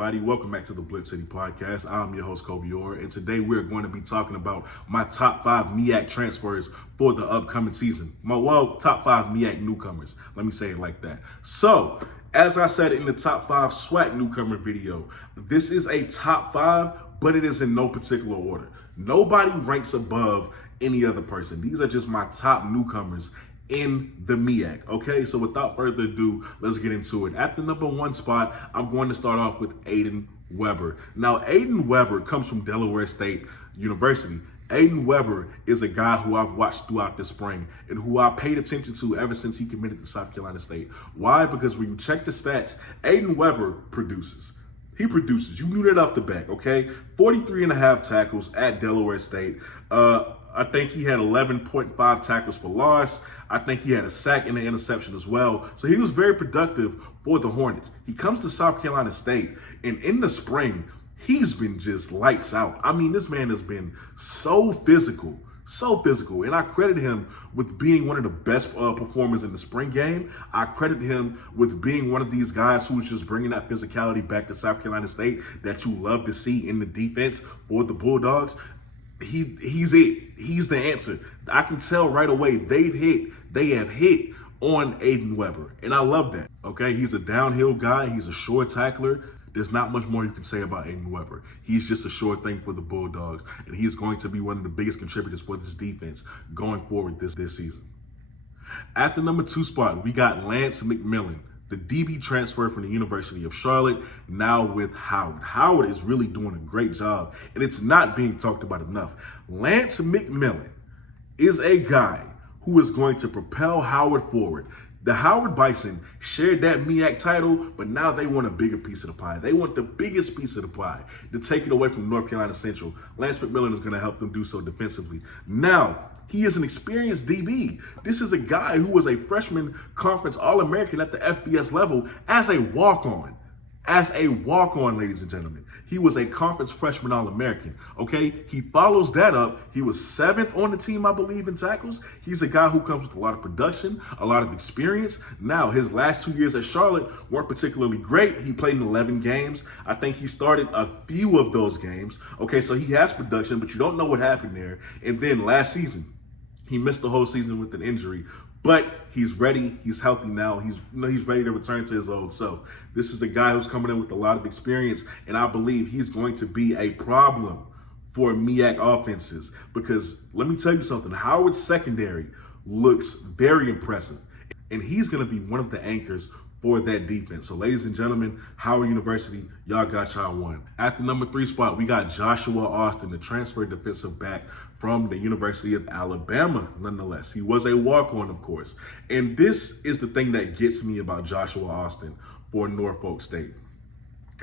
everybody. Welcome back to the BlitzCity Podcast. I'm your host, Kobe Orr, and today we're going to be talking about my top 5 MEAC transfers for the upcoming season. Top 5 MEAC newcomers. Let me say it like that. So, as I said in the top 5 SWAC newcomer video, this is a top 5, but it is in no particular order. Nobody ranks above any other person. These are just my top newcomers in the MEAC. Okay, so without further ado, let's get into it. At the number 1 spot, I'm going to start off with Aiden Weber. Now, Aiden Weber comes from Delaware State University. Aiden Weber is a guy who I've watched throughout the spring and who I paid attention to ever since he committed to South Carolina State. Why? Because when you check the stats, Aiden Weber produces. He produces. You knew that off the bat, okay? 43.5 tackles at Delaware State. I think he had 11.5 tackles for loss. I think he had a sack and an interception as well. So he was very productive for the Hornets. He comes to South Carolina State, and in the spring, he's been just lights out. I mean, this man has been so physical. And I credit him with being one of the best performers in the spring game. I credit him with being one of these guys who's just bringing that physicality back to South Carolina State that you love to see in the defense for the Bulldogs. He's it. He's the answer. I can tell right away they have hit on Aiden Weber, and I love that. Okay, he's a downhill guy. He's a sure tackler. There's not much more you can say about Aiden Weber. He's just a sure thing for the Bulldogs, and he's going to be one of the biggest contributors for this defense going forward this season. At the number 2 spot, we got Lance McMillan, the DB transfer from the University of Charlotte, now with Howard. Howard is really doing a great job, and it's not being talked about enough. Lance McMillan is a guy who is going to propel Howard forward. The Howard Bison shared that MEAC title, but now they want a bigger piece of the pie. They want the biggest piece of the pie to take it away from North Carolina Central. Lance McMillan is going to help them do so defensively. Now, he is an experienced DB. This is a guy who was a freshman conference All-American at the FBS level as a walk-on. Ladies and gentlemen. He was a conference freshman All-American, okay? He follows that up. He was 7th on the team, I believe, in tackles. He's a guy who comes with a lot of production, a lot of experience. Now, his last 2 years at Charlotte weren't particularly great. He played in 11 games. I think he started a few of those games, okay? So he has production, but you don't know what happened there. And then last season, he missed the whole season with an injury. But he's ready. He's healthy now. He's ready to return to his old self. This is a guy who's coming in with a lot of experience, and I believe he's going to be a problem for MEAC offenses. Because let me tell you something, Howard's secondary looks very impressive, and he's going to be one of the anchors for that defense. So, ladies and gentlemen, Howard University, y'all got y'all one. At the number 3 spot, we got Joshua Austin, the transfer defensive back from the University of Alabama, nonetheless. He was a walk-on, of course. And this is the thing that gets me about Joshua Austin for Norfolk State.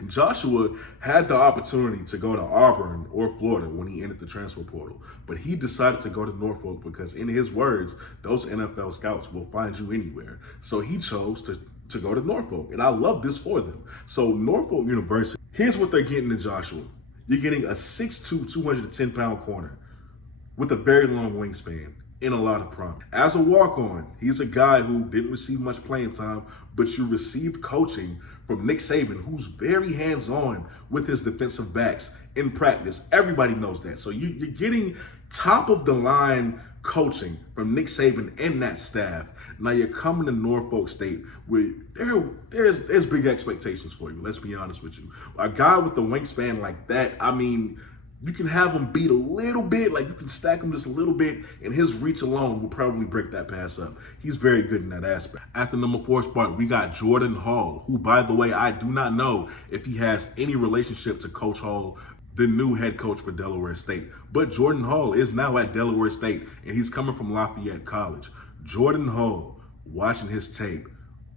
Joshua had the opportunity to go to Auburn or Florida when he entered the transfer portal, but he decided to go to Norfolk because, in his words, those NFL scouts will find you anywhere. So he chose to go to Norfolk, and I love this for them. So Norfolk University, here's what they're getting in Joshua. You're getting a 6'2", 210-pound corner with a very long wingspan and a lot of promise. As a walk-on, he's a guy who didn't receive much playing time, but you received coaching from Nick Saban, who's very hands-on with his defensive backs in practice. Everybody knows that. So you're getting top-of-the-line coaching from Nick Saban and that staff. Now you're coming to Norfolk State where there's big expectations for you. Let's be honest with you. A guy with the wingspan like that, I mean, you can have him beat a little bit, like you can stack him just a little bit, and his reach alone will probably break that pass up. He's very good in that aspect. At the number 4 spot, we got Jordan Hall, who, by the way, I do not know if he has any relationship to Coach Hall, the new head coach for Delaware State. But Jordan Hall is now at Delaware State, and he's coming from Lafayette College. Jordan Hall, watching his tape,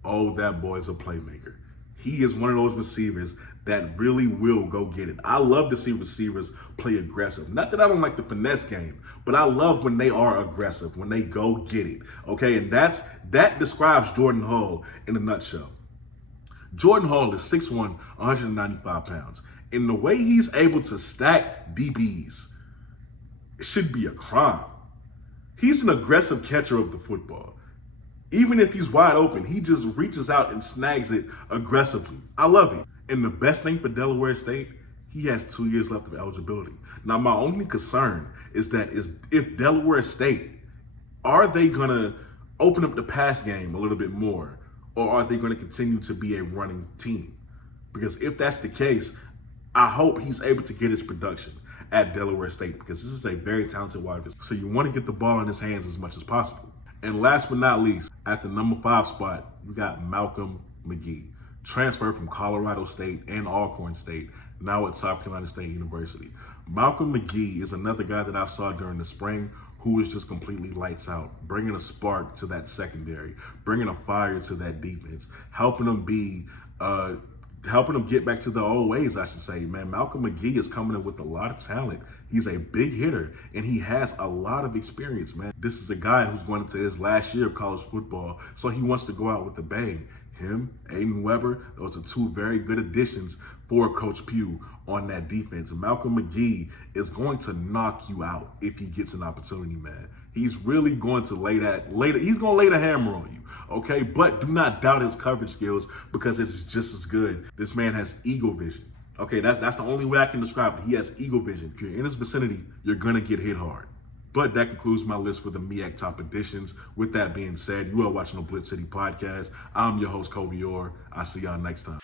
oh, that boy's a playmaker. He is one of those receivers that really will go get it. I love to see receivers play aggressive. Not that I don't like the finesse game, but I love when they are aggressive, when they go get it. Okay, and that describes Jordan Hall in a nutshell. Jordan Hall is 6'1", 195 pounds. And the way he's able to stack DBs, it should be a crime. He's an aggressive catcher of the football. Even if he's wide open, he just reaches out and snags it aggressively. I love it. And the best thing for Delaware State, he has 2 years left of eligibility. Now, my only concern is that if Delaware State, are they going to open up the pass game a little bit more, or are they going to continue to be a running team? Because if that's the case, I hope he's able to get his production at Delaware State, because this is a very talented wide receiver. So you want to get the ball in his hands as much as possible. And last but not least, at the number 5 spot, we got Malcolm McGee, transferred from Colorado State and Alcorn State, now at South Carolina State University. Malcolm McGee is another guy that I saw during the spring who is just completely lights out, bringing a spark to that secondary, bringing a fire to that defense, helping them get back to the old ways, I should say. Man, Malcolm McGee is coming in with a lot of talent. He's a big hitter, and he has a lot of experience, man. This is a guy who's going into his last year of college football, so he wants to go out with a bang. Him, Aiden Weber, those are 2 very good additions for Coach Pugh on that defense. Malcolm McGee is going to knock you out if he gets an opportunity, man. He's really going to lay the hammer on you, okay? But do not doubt his coverage skills, because it's just as good. This man has eagle vision. Okay, that's the only way I can describe it. He has eagle vision. If you're in his vicinity, you're gonna get hit hard. But that concludes my list for the MEAC top additions. With that being said, you are watching the BlitzCity Podcast. I'm your host, Kobe Orr. I'll see y'all next time.